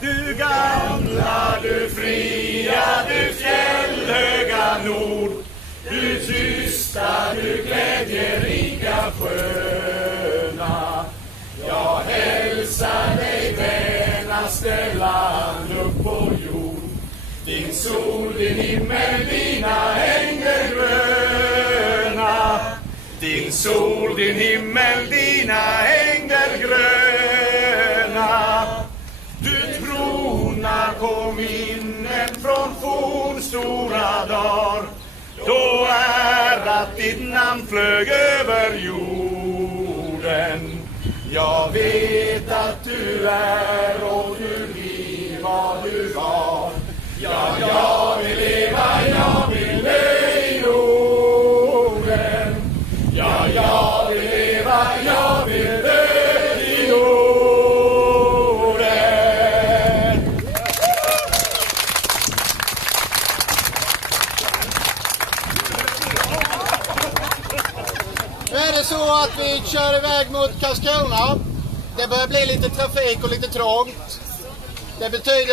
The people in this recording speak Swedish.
Du gamla, du fria, du fjällhöga nord, du tysta, du glädjerika sköna. Jag hälsar dig vänaste land upp på jord. Din sol, din himmel, dina ängder gröna. Din sol, din himmel, dina ängder gröna. Du trona på minnen från fornstora dagar, då ärat ditt namn flög över jorden. Jag vet att du är och du blir vad du var. Ja, jag vill leva, jag vill dö i Norden. Ja, jag vill leva, jag vill dö i Norden. Nu är det så att vi kör iväg mot Karlskrona. Det börjar bli lite trafik och lite trångt. Det betyder